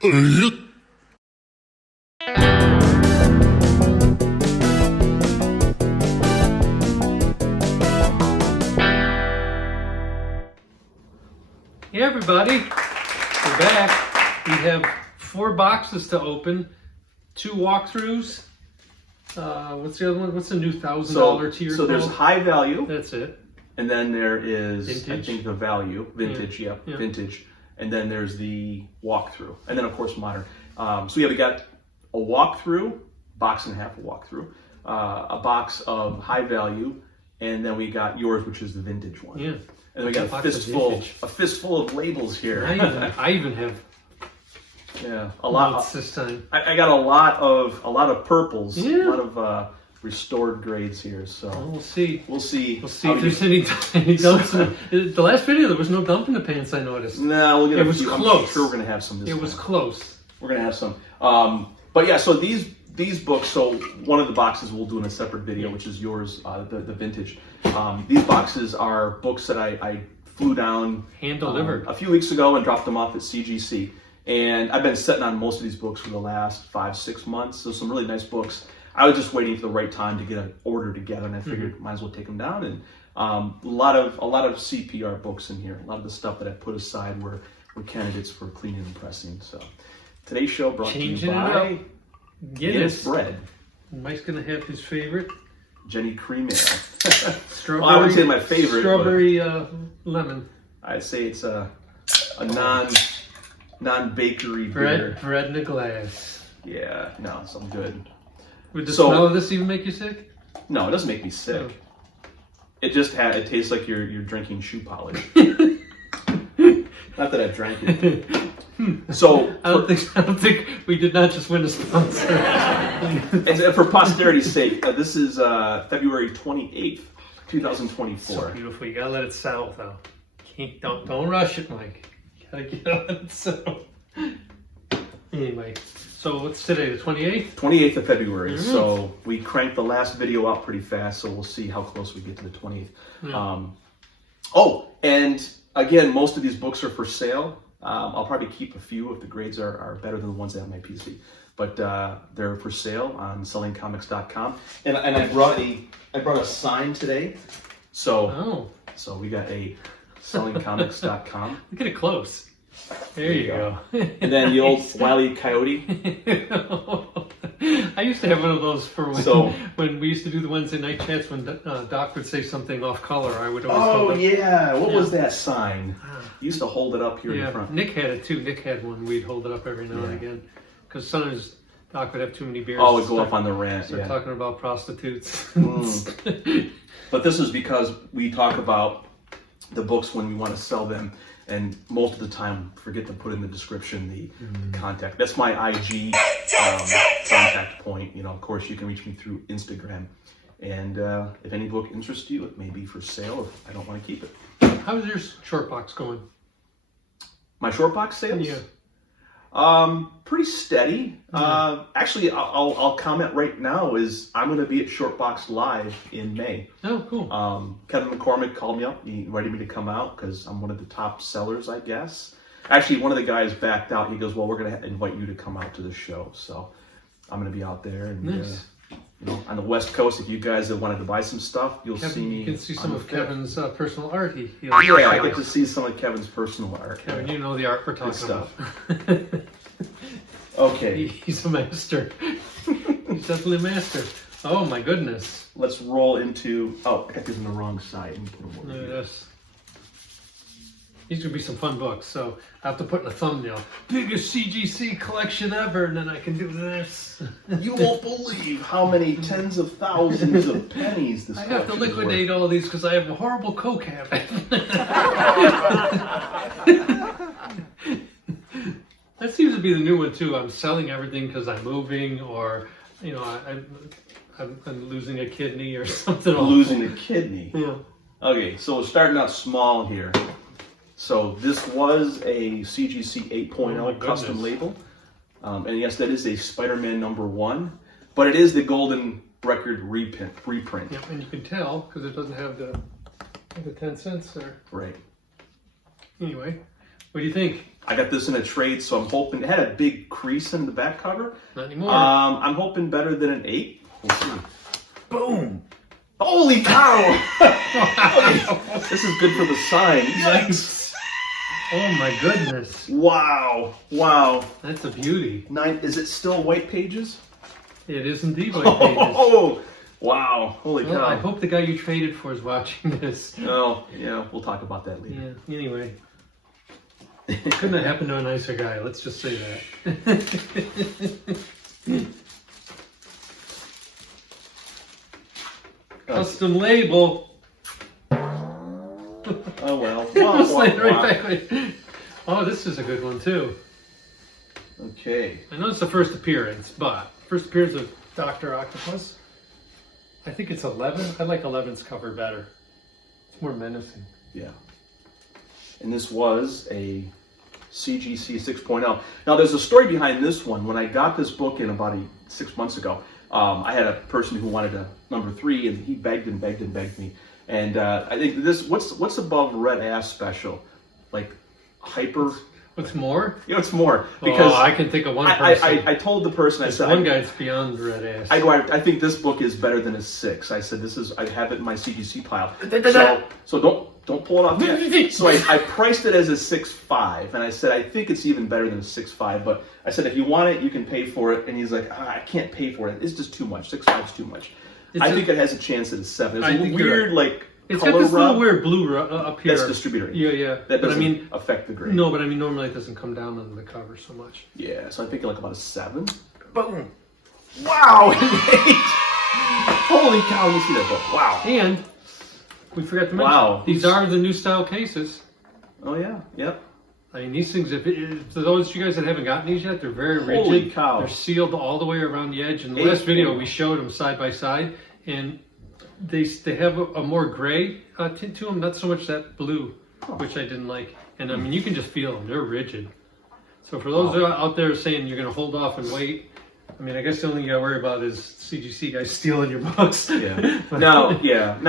Hey everybody, we're back. We have 4 boxes to open, 2 walkthroughs. What's the other one? What's the new $1,000 tier? So there's high value. That's it. And then there is, vintage. I think, the value, vintage, yeah, vintage. And then there's the walkthrough. And then, of course, modern. So we got a walkthrough, box and a half a walkthrough, a box of high value, and then we got yours, which is the vintage one. Yeah. And then we got a fistful of labels here. I even have a lot this time. I got a lot of purples, a lot of restored grades here. So we'll see. We'll see if there's any dumps. The last video there was no dump in the pants. I noticed. No, we'll get a few. Close. I'm sure we're gonna have some. It was close. We're gonna have some. But yeah, so these books. So one of the boxes we'll do in a separate video, which is yours, the vintage. These boxes are books that I flew down hand delivered a few weeks ago and dropped them off at CGC. And I've been sitting on most of these books for the last 5-6 months. So some really nice books. I was just waiting for the right time to get an order together, and I figured might as well take them down. And a lot of CPR books in here. A lot of the stuff that I put aside were candidates for cleaning and pressing. So today's show brought to you by Guinness Bread. Mike's gonna have his favorite, Jenny Cream Ale. Strawberry. Well, I wouldn't say my favorite. Strawberry lemon. I'd say it's a non-bakery beer. Bread in a glass. Yeah, no, something good. Would the smell of this even make you sick? No, it doesn't make me sick. No. It just it tastes like you're drinking shoe polish. Not that I've drank it. So I don't think we did not just win a sponsor. And for posterity's sake, this is February 28th, 2024. So beautiful. You gotta let it settle though. Don't rush it, Mike. You gotta get on it settle. Anyway, so what's today? The 28th? 28th of February. Mm-hmm. So we cranked the last video out pretty fast. So we'll see how close we get to the 28th. Yeah. And again, most of these books are for sale. I'll probably keep a few if the grades are better than the ones that have my PC. But they're for sale on sellingcomics.com. And I brought a sign today. So we got a sellingcomics.com. Look at it close. There you go. And then the old Wile E. Coyote. I used to have one of those for when we used to do the Wednesday night chats when Doc would say something off color. I would always what was that sign? You used to hold it up here in front. Nick had it too. Nick had one. We'd hold it up every now and again. Because sometimes Doc would have too many beers. Oh, it'd go up on the rant. Start talking about prostitutes. But this is because we talk about the books when we want to sell them. And most of the time, forget to put in the description the contact. That's my IG contact point. You know, of course, you can reach me through Instagram. And if any book interests you, it may be for sale if I don't want to keep it. How's your short box going? My short box sales? Yeah. Pretty steady. Actually, I'll comment right now is I'm going to be at Shortbox Live in May. Oh, cool. Kevin McCormick called me up. He invited me to come out because I'm one of the top sellers, I guess. Actually, one of the guys backed out. He goes, well, we're going to invite you to come out to the show. So I'm going to be out there. And, nice. On the West Coast, if you guys have wanted to buy some stuff, you'll see me. You can see some of Kevin's personal art. I get to see some of Kevin's personal art. Kevin, you know the art we're talking about. Okay. He's a master. He's definitely a master. Oh my goodness. Let's roll into. Oh, I got these on the wrong side. Let me put them over here. These would be some fun books, so I have to put in a thumbnail. Biggest CGC collection ever, and then I can do this. You won't believe how many tens of thousands of pennies this collection is worth. I have to liquidate all these because I have a horrible coke habit. That seems to be the new one too. I'm selling everything because I'm moving, or I'm losing a kidney or something. Losing a kidney. Yeah. Okay, so we're starting out small here. So this was a CGC 8.0 custom label. And yes, that is a Spider-Man #1, but it is the golden record reprint. Yeah, and you can tell because it doesn't have the 10 cents there. Right. Anyway, what do you think? I got this in a trade, so I'm hoping it had a big crease in the back cover. Not anymore. I'm hoping better than an 8. We'll see. Boom! Holy cow! This is good for the sign. Yikes! Oh my goodness! Wow! Wow! That's a beauty. 9. Is it still white pages? It is indeed white pages. Oh! Wow! Holy Well, cow! I hope the guy you traded for is watching this. Oh, yeah. We'll talk about that later. Yeah. Anyway, couldn't have happened to a nicer guy. Let's just say that. Custom label. Oh well. Just lay it right back. Oh, this is a good one too. Okay. I know it's the first appearance, but first appearance of Dr. Octopus. I think it's 11. I like 11's cover better. It's more menacing. Yeah. And this was a CGC 6.0. Now, there's a story behind this one. When I got this book in about 6 months ago, I had a person who wanted a number 3, and he begged and begged and begged me. And I think this, what's above Red Ass Special? Like hyper. What's more? Yeah, it's more because I can think of one person. I told the person, I said, one guy's beyond Red Ass. I think this book is better than a 6. I said I have it in my CGC pile. So don't pull it off yet. So I priced it as a 6.5, and I said I think it's even better than a 6.5. But I said if you want it, you can pay for it. And he's like, I can't pay for it. It's just too much. 6.5 is too much. I think it has a chance at a 7. It's a weird like. It's color got this rub. little weird blue up here. That's distributor. Yeah. That doesn't affect the grade. No, but I mean normally it doesn't come down on the cover so much. Yeah, so I think like about a 7. Boom! Wow! Holy cow! You see that book? Wow! And we forgot to mention these are the new style cases. Oh yeah, yep. I mean these things. If for those of you guys that haven't gotten these yet, they're very rigid. Holy cow! They're sealed all the way around the edge. In the last video, we showed them side by side, and they have a more gray tint to them, not so much that blue, which I didn't like. And I mean, you can just feel them; they're rigid. So for those out there saying you're going to hold off and wait, I mean, I guess the only thing you got to worry about is CGC guys stealing your books. Yeah. Now,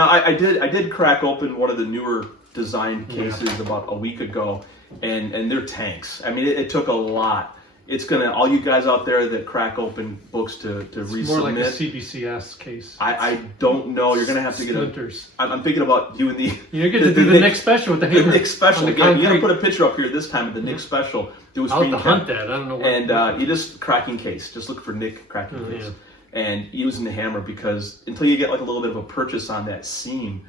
I did crack open one of the newer design cases about a week ago, and they're tanks. I mean, it took a lot. It's gonna, all you guys out there that crack open books to resubmit. More like a CBCS case. I don't know. You're gonna have to get Splinters. I'm thinking about doing the. You get to do the Nick special with the hammer. The Nick special. Yeah, you gotta put a picture up here this time of the Nick special. Do a I'll screen have to hunt that. I don't know what. And you just cracking case. Just look for Nick cracking case, and using the hammer, because until you get like a little bit of a purchase on that seam,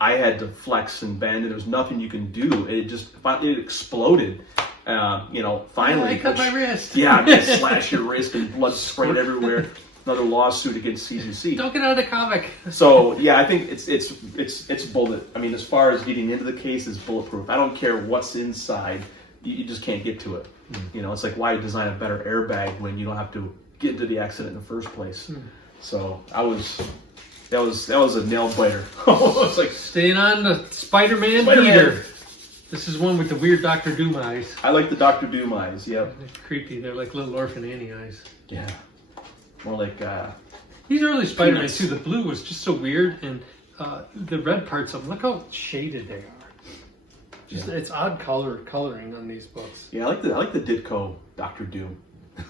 I had to flex and bend, and there's nothing you can do. It just it exploded. Finally. I cut my wrist. Yeah, you slash your wrist and blood sprayed everywhere. Another lawsuit against CGC. Don't get out of the comic. So yeah, I think it's bullet. I mean, as far as getting into the case, it's bulletproof. I don't care what's inside. You just can't get to it. You know, it's like, why design a better airbag when you don't have to get into the accident in the first place? So that was a nail biter. It's like staying on the Spider-Man heater. This is one with the weird Dr. Doom eyes. I like the Dr. Doom eyes, yep. They're creepy. They're like little Orphan Annie eyes. Yeah. More like, these early Spider-Man too, the blue was just so weird, and the red parts of them, look how shaded they are. It's odd coloring on these books. Yeah, I like the Ditko Dr. Doom.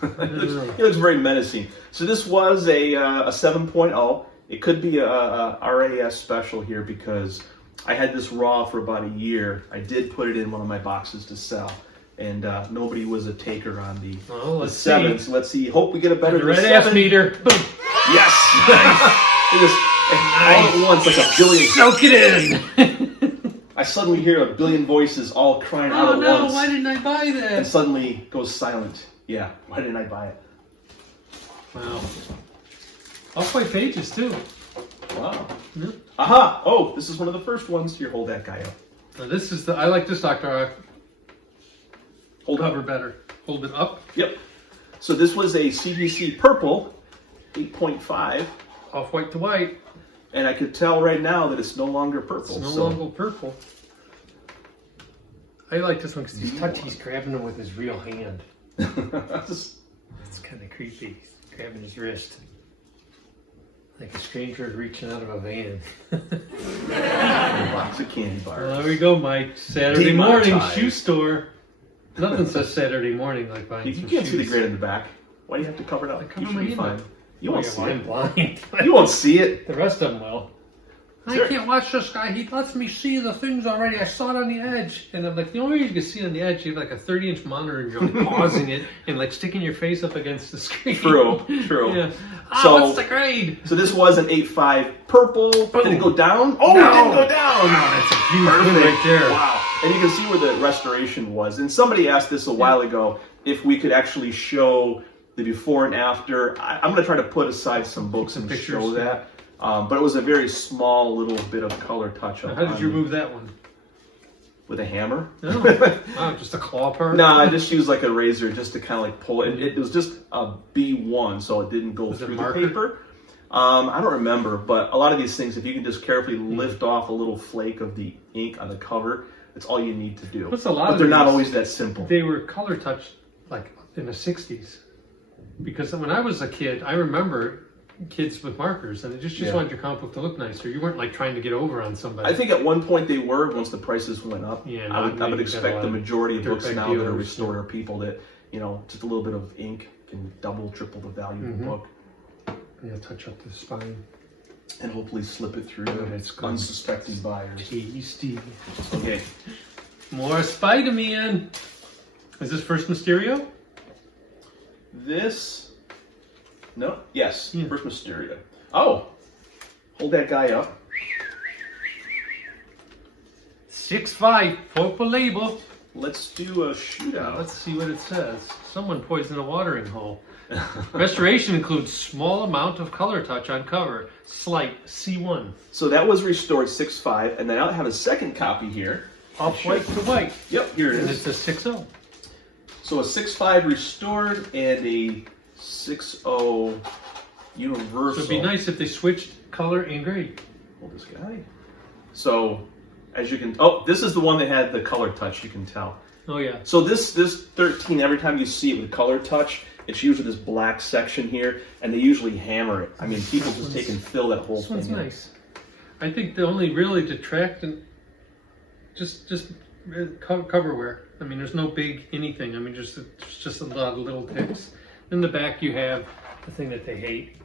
It looks very menacing. So this was a 7.0. It could be a RAS special here because I had this raw for about a year. I did put it in one of my boxes to sell, and nobody was a taker on the 7. So let's see. Hope we get a better red ass meter. Boom. Yes. It was all at once, like a billion. Soak it in. I suddenly hear a billion voices all crying out at once. Oh no! Why didn't I buy that? And suddenly goes silent. Yeah. Why didn't I buy it? Wow. Off-white pages too. Wow. Yeah. Aha! Oh, this is one of the first ones. Here, hold that guy up. Now this is I like this Dr. Hold cover up. better. Hold it up. Yep. So this was a CGC purple, 8.5. Off-white to white. And I could tell right now that it's no longer purple. It's no longer purple. I like this one because he's grabbing him with his real hand. It's kind of creepy. He's grabbing his wrist. Like a stranger reaching out of a van. A box of candy bars. Well, there we go, Mike. Saturday morning shoe store. Nothing says Saturday morning like buying You some can't see the shoes. grade in the back. Why do you have to cover it up? I cover You should my be hand fine. up. You won't see I'm it. blind. You won't see it. The rest of them will. I can't watch this guy. He lets me see the things already. I saw it on the edge. And I'm like, the only way you can see on the edge, you have like a 30-inch monitor and you're like pausing it and like sticking your face up against the screen. True. Yeah. So- What's the grade? So this was an 8.5 purple. Did it go down? Oh, No. it didn't go down. Wow, that's a huge win Perfect. right there. Wow. And you can see where the restoration was. And somebody asked this a while ago if we could actually show the before and after. I'm going to try to put aside some books Some and pictures, show that. But it was a very small little bit of color touch-up. How did you remove that one? With a hammer? Oh, wow, just a claw part? No, I just used like a razor just to kind of like pull it. It was just a B1, so it didn't go Was it through the marker? paper. I don't remember, but a lot of these things, if you can just carefully lift off a little flake of the ink on the cover, it's all you need to do. What's a lot but of they're not these? always that simple. They were color touched like in the 60s. Because when I was a kid, I remember kids with markers and they just Yeah. wanted your comic book to look nicer. You weren't like trying to get over on somebody. I think at one point they were, once the prices went up. Yeah, I would maybe you got a expect lot the of majority of books dirtbag now that are dealers, restored are people that, just a little bit of ink can double, triple the value of the book. Yeah, touch up the spine. And hopefully slip it through It's good. unsuspecting buyers. Tasty. Okay. More Spider-Man. Is this first Mysterio? This, no, yes, Yeah. First Mysterio. Oh, hold that guy up. 6'5", purple label. Let's do a shootout. Let's see what it says. Someone poisoned a watering hole. Restoration includes small amount of color touch on cover. Slight C1. So that was restored 6.5, and then I have a second copy here. Off white to white. Yep, here it And is. it's a 6.0. So a 6.5 restored and a 6.0 universal. So it'd be nice if they switched color and grade. Hold this guy. So, as you can, oh, this is the one that had the color touch, you can tell. Oh yeah. So this 13, every time you see it with color touch, it's usually this black section here, and they usuly hammer it. I mean, people just take and fill that whole This thing one's in. nice. I think the only really detract and just coverware. I mean, there's no big anything. I mean, just a lot of little ticks. In the back, you have the thing that they hate,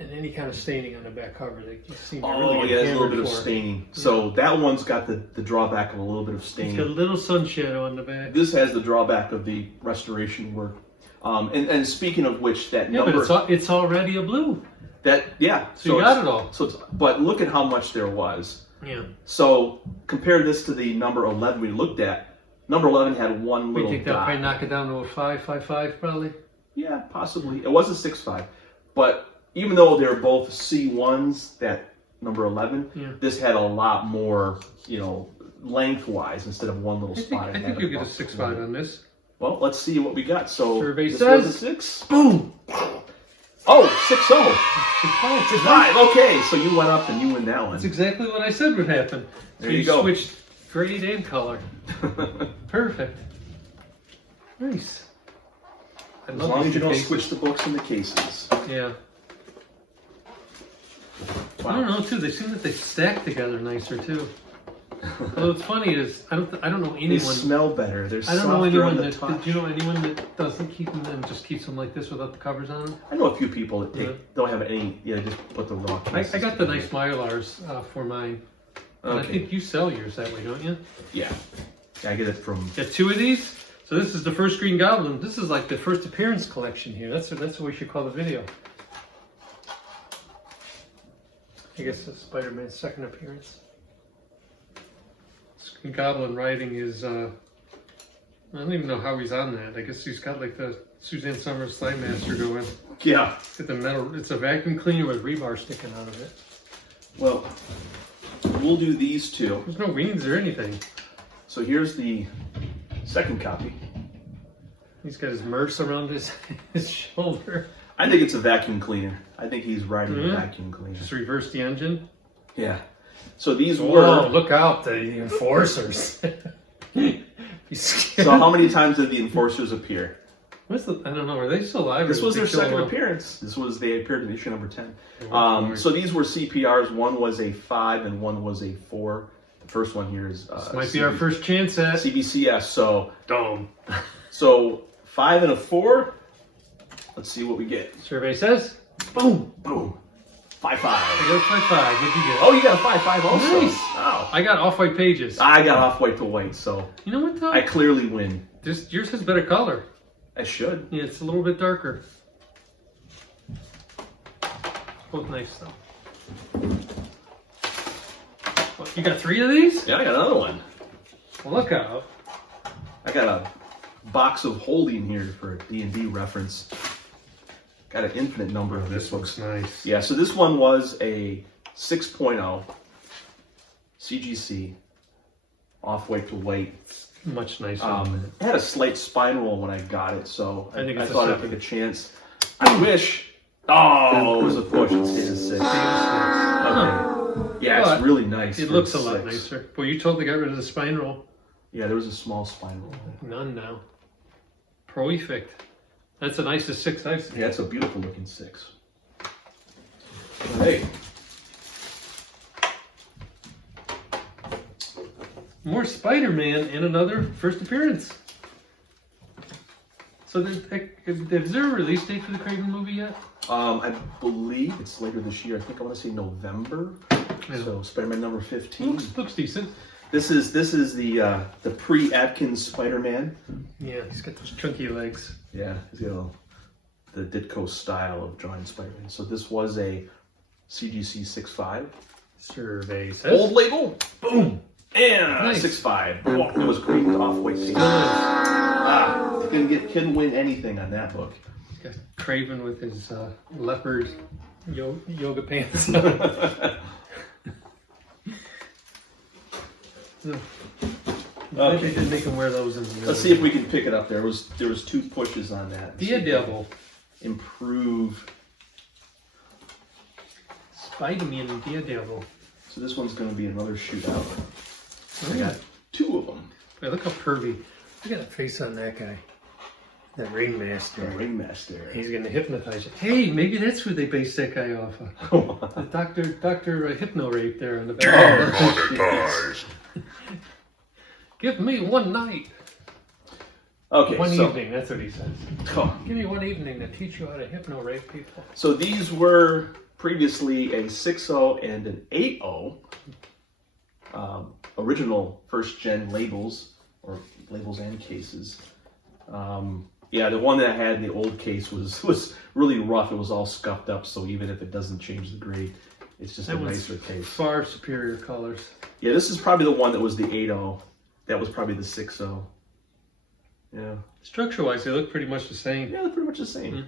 and any kind of staining on the back cover. They just seem to really Oh, get yeah, there's a little hammered bit of for. staining. So that one's got the drawback of a little bit of It's staining. got a little sun shadow on the back. This has the drawback of the restoration work. And speaking of which, that Yeah, number, but it's already a blue. so you got it all. So, but look at how much there was. Yeah. So compare this to the number 11 we looked at. Number 11 had one We little think that dot. might knock it down to a 5.55 probably. Yeah, possibly. It was a 6.5, but even though they're both C1s, that number 11, Yeah. this had a lot more, lengthwise instead of one little I spot. think It had you'll get a about 6.5 on this. Well, let's see what we got. So Survey this says- was a 6. Boom. Oh, 6-0. 6.5. 6.5. Okay, so you went up and you win that one. That's exactly what I said would happen. There you go. Switched grade and color. Perfect. Nice. I As love long these as you don't cases. switch the books in the cases. Yeah. Wow. I don't know too. They seem that they stack together nicer too. Although it's funny is I don't know They anyone. smell better. They're I don't know softer on anyone the that. touch. Do you know anyone that doesn't keep them and just keeps them like this without the covers on them? I know a few people that Yeah. don't have any. Yeah, just put the raw I cases got the together. nice Mylars for mine. And I Okay. think you sell yours that way, don't you? Yeah. I get it from. Got two of these. So this is the first Green Goblin. This is like the first appearance collection here. That's what we should call the video. I guess it's Spider-Man's second appearance. Green Goblin riding his, I don't even know how he's on that. I guess he's got like the Suzanne Summers Slime Master going. Yeah. Get the metal, it's a vacuum cleaner with rebar sticking out of it. Well, we'll do these two. There's no wings or anything. So here's the second copy. He's got his merce around his shoulder. I think it's a vacuum cleaner. I think he's riding a Yeah. vacuum cleaner. Just reverse the engine. Yeah. So these Whoa, were. look out, the enforcers. He's scared. So how many times did the enforcers appear? What's the, I don't know, are they still alive? or This did was they their kill second them? appearance. They appeared in issue number 10. Oh, So these were CPRs. One was a 5 and one was a 4.5. The first one here is this might be our first chance at CBCS. So Dome. So 5 and a 4. Let's see what we get. Survey says, boom, Boom. 5-5. I got 5-5. What'd you get? Oh, you got a 5-5 also. Nice. Wow. I got off-white pages. I got off-white to white, so You know what though? I clearly win. Yours has better color. I should. Yeah, it's a little bit darker. Both nice though. Well, you got 3 of these? Yeah, I got another one. Well, look out. I got a box of holding here for a D&D reference. Got an infinite number of This looks nice. Yeah, so this one was a 6.0 CGC off-white to white. Much nicer. It had a slight spine roll when I got it, so I think it's thought a I'd take a chance. I wish. Oh, it was a push. It stayed a 6. Okay. Yeah, But it's really nice. It for looks a 6. lot nicer. Well, you totally got rid of the spine roll. Yeah, there was a small spine roll. None now. Pro-effect. That's the nicest 6 I've seen. Yeah, it's a beautiful looking 6. Hey. More Spider-Man and another first appearance. So is there a release date for the Craven movie yet? I believe it's later this year. I think I want to say November. So Spider-Man number 15. Looks decent. This is the pre-Atkins Spider-Man. Yeah, he's got those chunky legs. Yeah, he's got the Ditko style of drawing Spider-Man. So this was a CGC 6.5. Survey says. Old label. Boom. And Nice. 6.5. It was creamed off-white paper. Couldn't win anything on that book. Got Craven with his leopard yoga pants. They did make him wear those in the movie. Let's see if we can pick it up. There was 2 pushes on that. Daredevil. Improve. Spider-Man and Daredevil. So this one's going to be another shootout. I Oh, got 2 of them. Wait, look how pervy. Look at that face on that guy. That ringmaster. The Ringmaster. He's gonna hypnotize you. Hey, maybe that's who they based that guy off of. The Doctor Hypno Rape there on the back. Give me one night. Okay, One so, evening, that's what he says. oh, Give me one evening to teach you how to hypno rape people. so these were previously a 6.0 and an 8.0 original first-gen labels, or labels and cases. Yeah, the one that I had in the old case was really rough. It was all scuffed up, so even if it doesn't change the grade, it's just a nicer case. Far superior colors. Yeah, this is probably the one that was the 8.0. That was probably the 6.0. Yeah. Structure-wise, they look pretty much the same. Yeah, they're pretty much the same.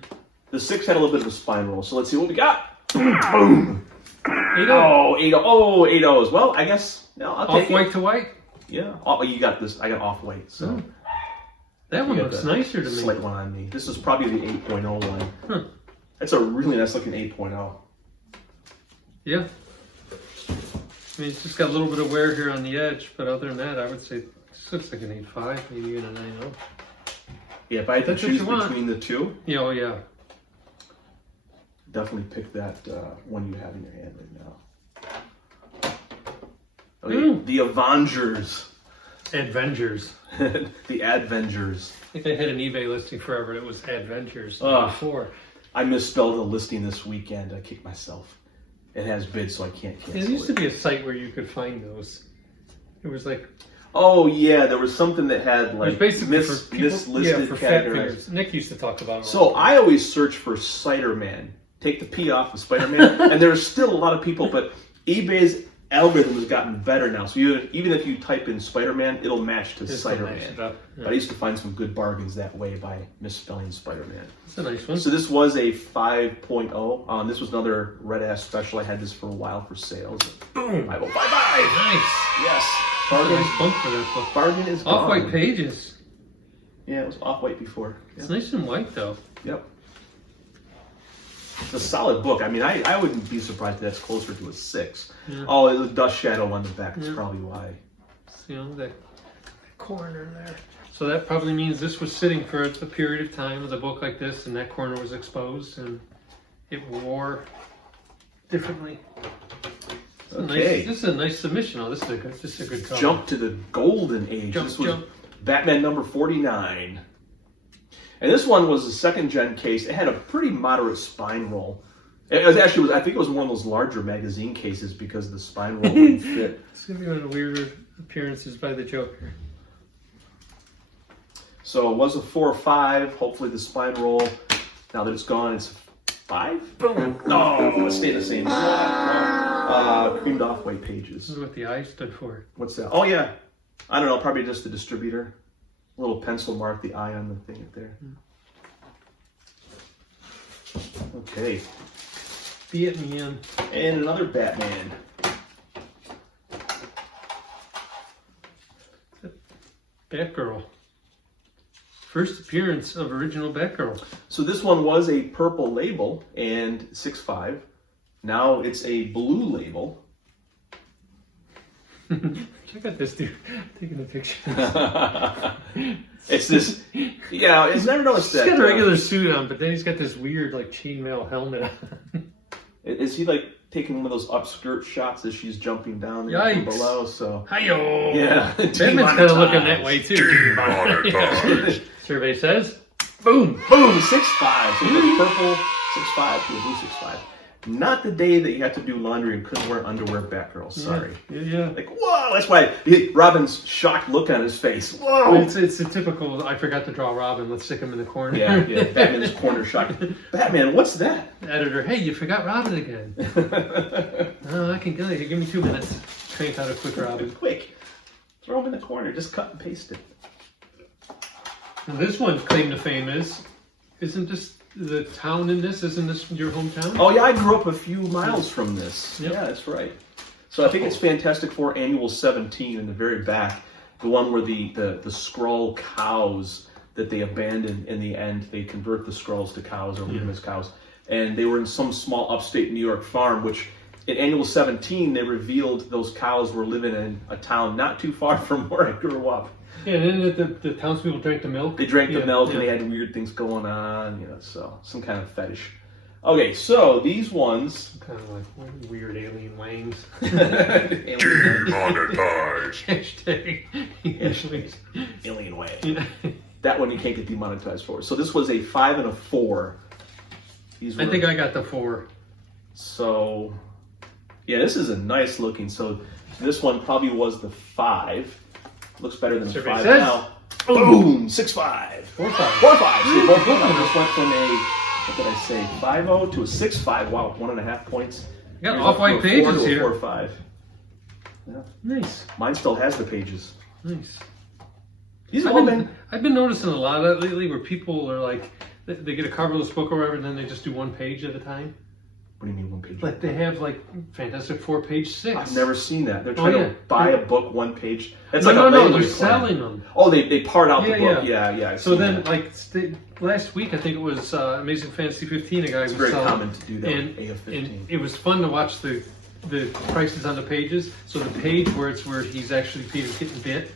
The 6 had a little bit of a spine roll, so let's see what we got. Boom! 8-0. Oh, 8.0. Oh, 8.0s. Well, I guess, no, I'll take Off-white it. to white? Yeah. Oh, you got this. I got off-white, so. That one You got looks the nicer to me. Slight one on me. This is probably the 8.0 one. Huh. That's a really nice looking 8.0. Yeah. I mean, it's just got a little bit of wear here on the edge, but other than that, I would say this looks like an 8.5, maybe even a 9.0. Yeah, if I had to That's what choose you want. between the two, Yeah, oh yeah. definitely pick that one you have in your hand right now. Okay, the Avengers. Adventures. The Adventures. I think they had an eBay listing forever. It was Adventures Ugh. before. I misspelled the listing this weekend. I kicked myself. It has bid, so I can't cancel There used to it. be a site where you could find those. It was like Oh yeah, there was something that had it was like basically for people, mislisted for fat categories. fingers. Nick used to talk about it. So I always search for Spider-Man. Take the P off of Spider-Man, and there's still a lot of people, but eBay's algorithm has gotten better now. So even if you type in Spider-Man, it'll match to Spider-Man. Yeah. But I used to find some good bargains that way by misspelling Spider-Man. It's a nice one. So this was a 5.0. This was another Red Ass special. I had this for a while for sales. Boom. 5.0. Nice. Yes. That's a Bargain. nice bump for that book. Bargain is gone. Off-white pages. Yeah, it was off-white before. It's nice and white though. Yep. It's a solid book. I mean, I wouldn't be surprised if that's closer to a 6. Yeah. Oh, the dust shadow on the back. That's probably why. You know, that corner there. So that probably means this was sitting for a period of time with a book like this, and that corner was exposed, and it wore differently. Okay. This is a nice submission. Oh, this is a good cover. Jump to the golden age. This was Batman number 49. And this one was a second gen case. It had a pretty moderate spine roll. It was actually, I think it was one of those larger magazine cases because the spine roll didn't fit. It's going to be one of the weirder appearances by the Joker. So it was a 4 or 5. Hopefully the spine roll, now that it's gone, it's 5? Boom. No, it stayed the same. Creamed off white pages. This is what the I stood for. What's that? Oh yeah. I don't know, probably just the distributor. A little pencil mark the I on the thing up there. Okay. Be it me in. And another Batman. Batgirl. First appearance of original Batgirl. So this one was a purple label and 6.5. Now it's a blue label. Check out this dude taking the picture. It's this, yeah, it's never noticed that. He's got a regular suit on, but then he's got this weird like chainmail helmet on. Is he like taking one of those upskirt shots as she's jumping down Yikes. from below? So Hi-yo! yeah, Batman's kind of looking that way too. Survey says, boom, boom, 6.5. So the purple 6.5 to a blue 6.5. Not the day that you had to do laundry and couldn't wear underwear, Batgirl. Sorry. Yeah. Like, whoa, that's why Robin's shocked look on his face. Whoa. It's a typical, I forgot to draw Robin, let's stick him in the corner. Yeah, Batman's corner shock. Batman, what's that? Editor, hey, you forgot Robin again. Oh, I can tell you. Give me 2 minutes. Crank out a quick Robin. Quick. Throw him in the corner. Just cut and paste it. Now, this one's claim to fame isn't this the town in this? Isn't this your hometown? Oh, yeah, I grew up a few miles from this. Yep. Yeah, that's right. So I think it's Fantastic Four Annual 17 in the very back. The one where the Skrull cows that they abandon in the end, they convert the Skrulls to cows or leave them as cows. And they were in some small upstate New York farm, which in Annual 17, they revealed those cows were living in a town not too far from where I grew up. Yeah, and then the townspeople drank the milk. They drank the milk and they had weird things going on, so some kind of fetish. Okay, so these ones... Kind of like weird alien wangs. Demonetized. Hashtag alien wang. That one you can't get demonetized for. So this was a 5 and a 4. These were, I think I got the 4. So, yeah, this is a nice looking. So this one probably was the 5. Looks better than a 5 now. Boom! 6.5. 4.5. 4.5. So both of them just went from a, what did I say, 5.0 to a 6.5. Wow, 1.5 points. You got off-white pages here. 4.5. Yeah. Nice. Mine still has the pages. Nice. I've been noticing a lot of that lately where people are like, they get a coverless book or whatever, and then they just do 1 page at a time. What do you mean 1 page? Like they have like Fantastic Four page 6. I've never seen that. They're trying to buy a book 1 page. It's like no, they're selling them. Oh, they part out the book. Yeah. So then, like last week, I think it was Amazing Fantasy 15. A guy was very selling, common to do that. And AF15. it was fun to watch the prices on the pages. So the page where he's actually Peter's getting bit.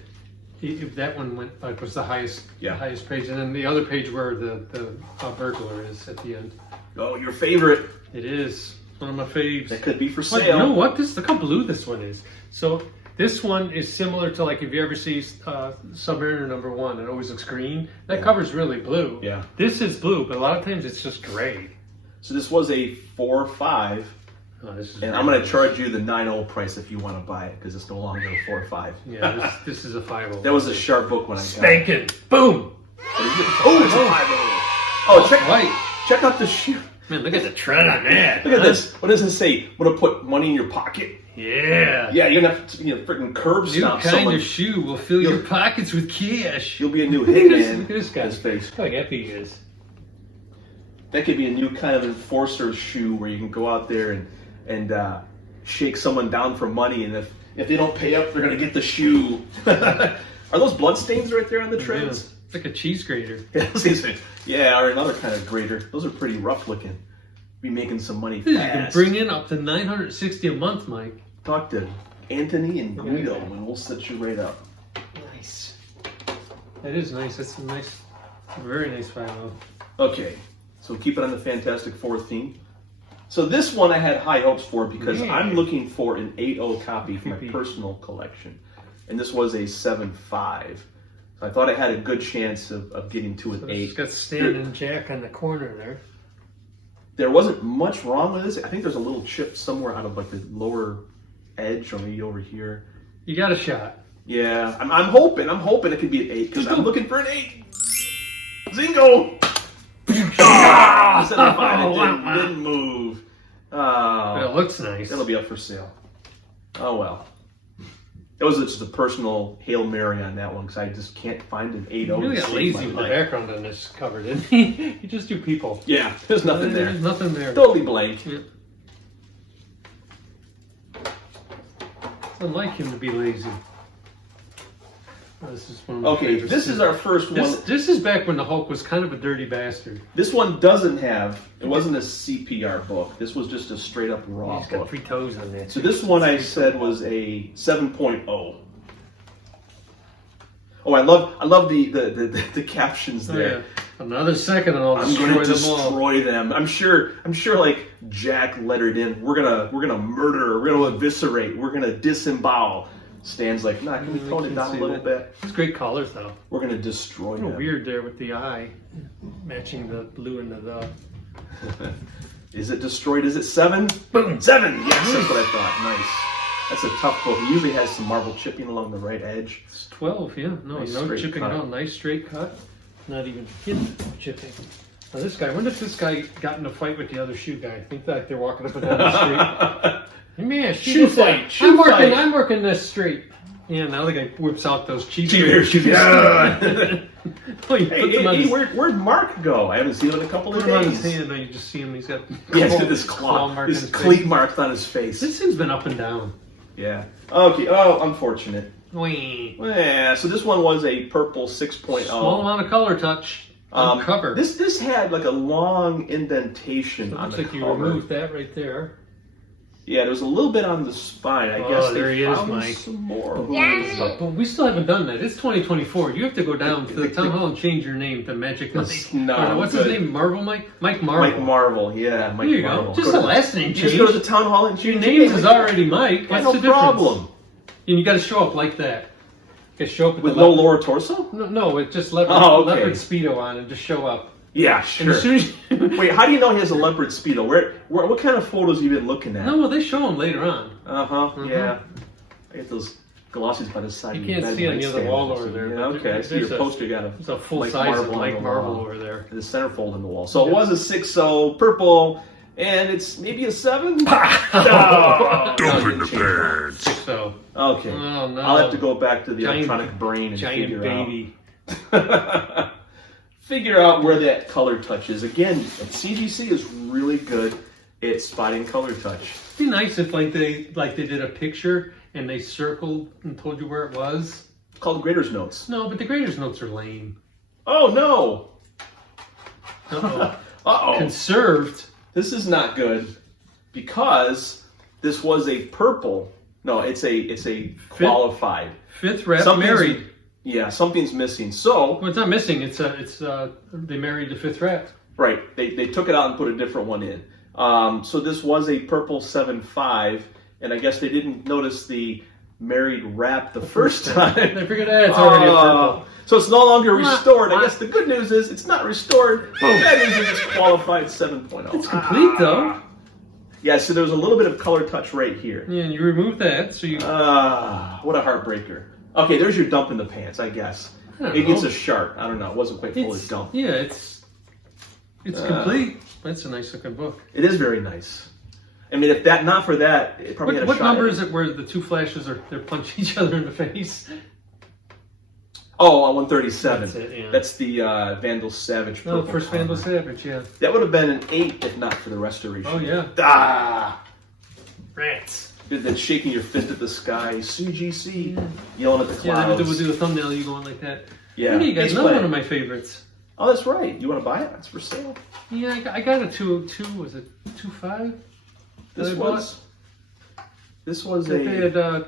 If that one was the highest page, and then the other page where the burglar is at the end. Oh, your favorite. It is one of my faves. That could be for But sale. you know what? Look how blue this one is. So this one is similar to like if you ever see Submariner #1, it always looks green. That cover's really blue. Yeah. This is blue, but a lot of times it's just gray. So this was a 4.5. Oh, And I'm going to charge you the 9.0 price if you want to buy it because it's no longer a 4.5. Yeah, this is a 5.0. That was a sharp book when I got it. Spanking. Boom. Oh, it's a 5.0. Oh, check out the shoe. Man, look at the tread on that. Look at this. What does it say? Want to put money in your pocket? Yeah. Yeah, you're going to have to freaking curb stomp New kind someone. of shoe will fill your pockets with cash. You'll be a new hitman. Look at this guy's face. Look how happy he is. That could be a new kind of enforcer shoe where you can go out there and shake someone down for money, and if they don't pay up, they're going to get the shoe. Are those blood stains right there on the treads? Yeah. It's like a cheese grater. Yeah, or another kind of grater. Those are pretty rough looking. Be making some money fast. You can bring in up to $960 a month, Mike. Talk to Anthony and Guido, and we'll set you right up. Nice. That is nice. That's a very nice 5.0. Okay, so keep it on the Fantastic Four theme. So this one I had high hopes for because Yeah. I'm looking for an 8.0 copy for my personal collection. And this was a 7.5. So I thought I had a good chance of getting to an 8. It's got Stan and Jack on the corner there. There wasn't much wrong with this. I think there's a little chip somewhere out of like the lower edge or maybe over here. You got a shot. Yeah, I'm hoping it could be an 8 because I'm looking for an 8. Zingo! Ah, 7.5. It didn't move. But it looks nice. It'll be up for sale. Oh well. That was just a personal Hail Mary on that one because I just can't find an 8.0. You really got lazy with the background on this cover, didn't he? You just do people. Yeah, there's nothing there. There's nothing there. Totally blank. Yeah. It's unlike him to be lazy. Oh, this is one of my Okay, favorites. this is our first one. This is back when the Hulk was kind of a dirty bastard. This one doesn't have, it wasn't a CPR book. This was just a straight up raw He's got book. 3 toes on that. So this one I said was a 7.0. Oh, I love the captions there. Oh, yeah. Another second and I'll I'm going to destroy them all. destroy them. I'm sure like Jack lettered in. We're gonna murder. We're gonna eviscerate. We're gonna disembowel. Stan's like, nah, can we tone it down a little bit? It's great colors though. We're gonna destroy A little them. weird there with the eye matching the blue and the. Is it destroyed? Is it 7? Boom, 7. Yes, that's what I thought. Nice. That's a tough book. It usually has some marble chipping along the right edge. It's 12, yeah. No, Nice no straight chipping cut. at all. Nice straight cut. Not even hidden chipping. Now this guy, I wonder if this guy got in a fight with the other shoe guy. I think that they're walking up and down the street. Hey man, Shoe fight, shoe fight. I'm working this street. Yeah, now the guy whips out those cheap shoes. Yeah. Oh, you put Hey, them on his, where'd Mark go? I haven't seen him in a couple put of them on his days. hand. Now you just see him. He's got Yeah, he's got this claw mark this on his cleat face. marks on his face. This thing's been up and down. Yeah. Okay. Oh, unfortunate. Wee. Yeah. So this one was a purple 6.0. Small amount of color touch on cover. This had like a long indentation It on looks the like you cover. removed that right there. Yeah, there was a little bit on the spine. I Oh, guess there they he is, found Mike. some more. But we still haven't done that. It's 2024. You have to go down to the town hall and change your name to Magic Mike. No, What's good. his name? Marvel Mike? Mike Marvel. Mike Marvel, yeah, Mike There you Marvel. go. Just the last name You change. just go to the town hall and Your change name it. is already Mike. Yeah, What's no the difference? problem. And you got to show up like that. You got to show up with With the no lower torso? No, it's just leopard, Oh, okay. leopard Speedo on and just show up. Yeah, And sure. as soon as Wait, how do you know he has a leopard speedo? What kind of photos have you been looking at? No, well, they show him later on. Yeah. I get those glossies by the side. You of your can't bed see on the nightstand. other wall over there. Yeah, but okay, I see your there's poster got a There's a full Mike size of Marvel on Mike the Marvel wall. over there. The centerfold in the wall. So it was a 6.0 purple, and it's maybe a 7? Oh, Dump in the pants. 6-0. Okay. Oh, no. I'll have to go back to the Giant- electronic brain and Giant figure baby. out. Figure out where that color touch is. Again, CGC is really good at spotting color touch. It'd be nice if they did a picture and they circled and told you where it was. It's called Grader's Notes. No, but the grader's notes are lame. Oh no! Uh-oh. Uh-oh. Conserved. This is not good because this was a purple. No, it's a qualified. Fifth rep Something's- married. Yeah, something's missing. So, Well, it's not missing. It's they married the fifth rep. right, they took it out and put a different one in. So this was a purple 7.5, and I guess they didn't notice the married wrap the first time. I figured that it's already a purple. So it's no longer restored. I What? guess the good news is it's not restored. Bad news is it's qualified 7.0. It's complete though. Yeah, so there's a little bit of color touch right here. Yeah, and you remove that, so you. What a heartbreaker. Okay, there's your dump in the pants, I guess. I don't It gets know. a sharp. I don't know. It wasn't quite fully dumped. Yeah, it's complete. That's a nice looking book. It is very nice. I mean, if that not for that, it probably had a What shot. number at is it where the two flashes they're punching each other in the face? Oh, 137. That's it, yeah. That's the Vandal Savage No, purple first cover. Vandal Savage, yeah. That would have been an 8 if not for the restoration. Oh yeah. Ah! Rats. Then shaking your fist at the sky, CGC, yelling at the Yeah, clouds. we'll do a thumbnail. You going like that? Yeah. What do you guys? He's Another playing. one of my favorites. Oh, that's right. You want to buy it? It's for sale. Yeah, I got a 202. Was it 2.5? This was They a had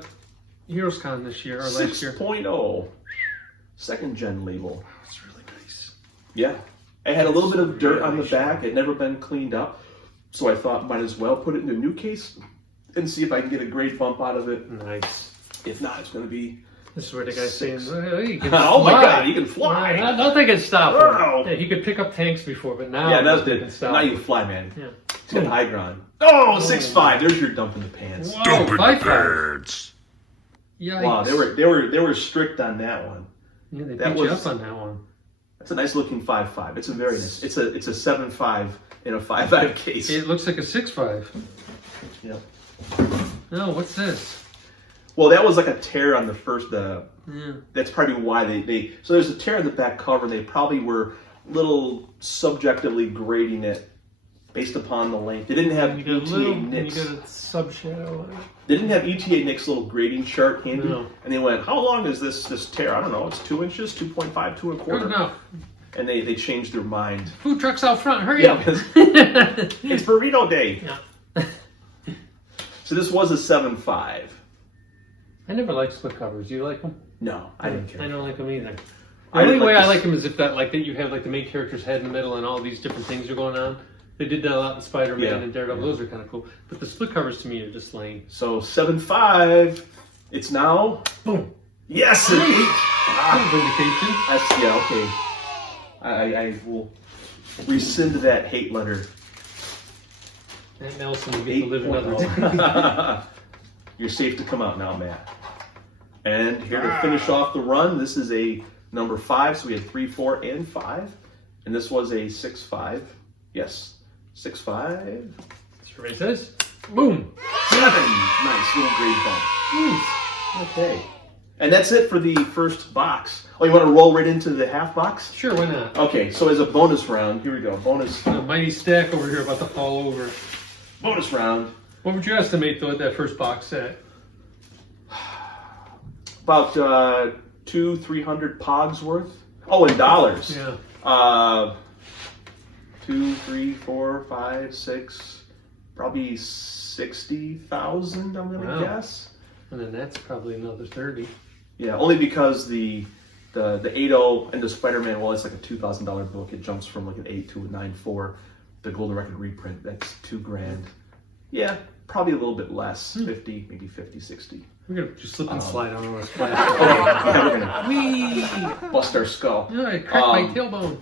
Heroes Con this year or last year. 6.0 second gen label. It's really nice. Yeah. It had a little bit of dirt on the back. It had never been cleaned up. So I thought might as well put it in a new case and see if I can get a grade bump out of it. Nice. If not, it's going to be. This is where the guy's 6. saying, "Hey, he can Oh my fly." God, he can fly. Nothing can stop him. Wow. Yeah, he could pick up tanks before, but now Yeah, that's nothing it. can stop Now him. you can fly, man. Yeah. It's got high ground. Oh, 6'5". There's your dump in the pants. Whoa, Dump in the 5'5". pants. Yikes. Wow, they were strict on that one. Yeah, they that beat you was- up on that one. It's a nice looking 5'5". It's a very nice. It's a 7.5 in a 5'5" case. It looks like a 6'5". Yeah. No, what's this? Well, that was like a tear on the first. Yeah. That's probably why they. So there's a tear in the back cover. And they probably were little subjectively grading it based upon the length. They didn't have You got a ETA little, Nick's. you got a sub-shadow. They didn't have ETA Nick's little grading chart handy. No. And they went, how long is this tear? I don't know. It's 2 inches, 2.5, 2 Good 1/4. enough. And they changed their mind. Food trucks out front, hurry Yeah, up. because it's burrito day. Yeah. So this was a 7.5. I never liked split covers. Do you like them? No, I didn't care. I don't like them either. The I only didn't way like I this- like them is if that you have like the main character's head in the middle and all these different things are going on. They did that a lot in Spider-Man Yeah. and Daredevil. Yeah. Those are kind of cool. But the split covers to me are just lame. So 7.5. It's now. Boom. Yes, an 8. Ah, Vindication. yeah, okay. I will rescind that hate letter. Matt Nelson will get to live another day. 8.0. You're safe to come out now, Matt. And here to finish off the run, this is a number 5. So we had 3, 4, and 5. And this was a 6.5. Yes, 6.5. Survey says. Boom. 7. Nice little grade bump. Nice. Okay. And that's it for the first box. Oh, you want to roll right into the half box? Sure, why not? Okay, so as a bonus round, here we go. Bonus A mighty stack over here about to fall over. bonus round. What would you estimate though at that first box set? About 200-300 pogs worth. Oh, in dollars. Yeah. 2, 3, 4, 5, 6, probably 60,000. I'm gonna Wow. guess. And then that's probably another 30. Yeah, only because the 8.0 and the Spider-Man, well, it's like a $2,000 book. It jumps from like an 8 to a 9.4. The Golden Record reprint, that's $2,000. Yeah, probably a little bit less, 50, maybe 50, 60. We're gonna just slip and slide on our splash. Yeah, we're gonna Whee! bust our skull. Yeah, I cracked my tailbone.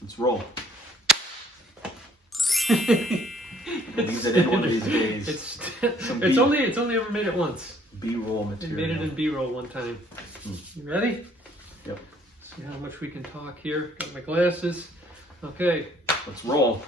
Let's roll. Leave it in one of these days. It's only ever made it once. B-roll It material. made it in B-roll one time. You ready? Yep. See how much we can talk here. Got my glasses. Okay. Let's roll.